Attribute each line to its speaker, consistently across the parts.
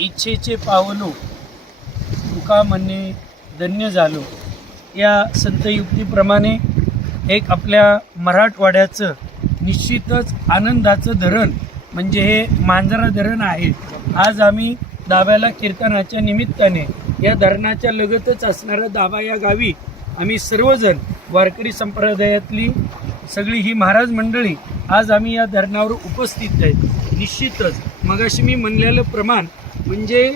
Speaker 1: इच्छेचे पावलो तुका म्हणणे धन्य झालो. या संतयुक्तीप्रमाणे एक आपल्या मराठवाड्याचं निश्चितच आनंदाचं धरण म्हणजे हे मांजरा धरण आहे. आज आम्ही दाब्याला कीर्तनाच्या निमित्ताने या धरणाच्या लगतच असणाऱ्या दाबा या गावी आम्ही सर्वजण वारकरी संप्रदायातली सगळी ही महाराज मंडळी आज आम्ही या धरणावर उपस्थित आहेत निश्चितच मगाशी मी म्हणलेलं प्रमाण म्हणजे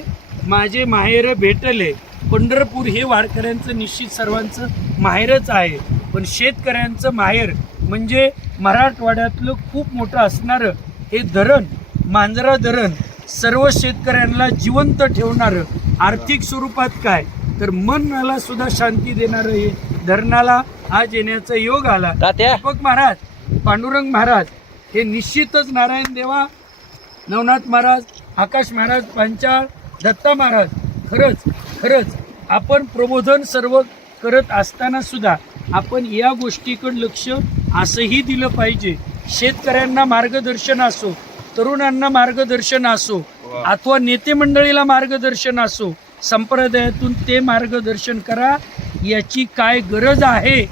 Speaker 1: माझे माहेर भेटले. पंढरपूर हे वारकऱ्यांचं निश्चित सर्वांचं माहेरच आहे. पण शेतकऱ्यांचं माहेर म्हणजे मराठवाड्यातलं खूप मोठं असणारं हे धरण मांजरा धरण सर्व शेतकऱ्यांना जिवंत ठेवणारं आर्थिक स्वरूपात काय? तर मनाला सुद्धा शांती देणारं हे धरणाला आज येण्याचा योग आला. दीपक महाराज पांडुरंग महाराज हे निश्चितच नारायण देवा नवनाथ महाराज आकाश महाराज पांचाळ दत्ता महाराज. खरंच खरंच आपण प्रबोधन सर्व करत असताना सुद्धा आपण या गोष्टीकडे लक्ष असंही दिलं पाहिजे. शेतकऱ्यांना मार्गदर्शन असो तरुणांना मार्गदर्शन असो अथवा नेते मंडळीला मार्गदर्शन असो संप्रदायातून ते मार्गदर्शन करा. याची काय गरज आहे?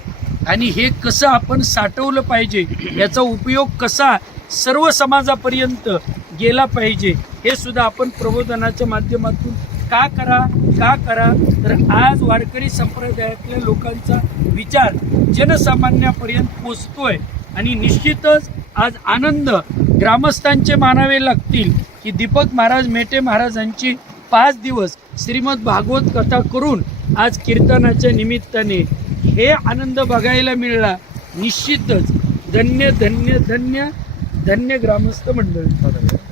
Speaker 1: आणि हे कसं आपण साठवलं पाहिजे याचा उपयोग कसा सर्व समाजापर्यंत गेला पाहिजे हे सुद्धा आपण प्रबोधनाच्या माध्यमातून का करा का करा? तर आज वारकरी संप्रदायातल्या लोकांचा विचार जनसामान्यापर्यंत पोचतोय आणि निश्चितच आज आनंद ग्रामस्थांचे मानावे लागतील की दीपक महाराज मेटे महाराजांची पाच दिवस श्रीमद भागवत कथा करून आज कीर्तनाच्या निमित्ताने हे आनंद बघायला मिळला. निश्चितच. धन्य धन्य धन्य धन्य ग्रामस्थ मंडळी.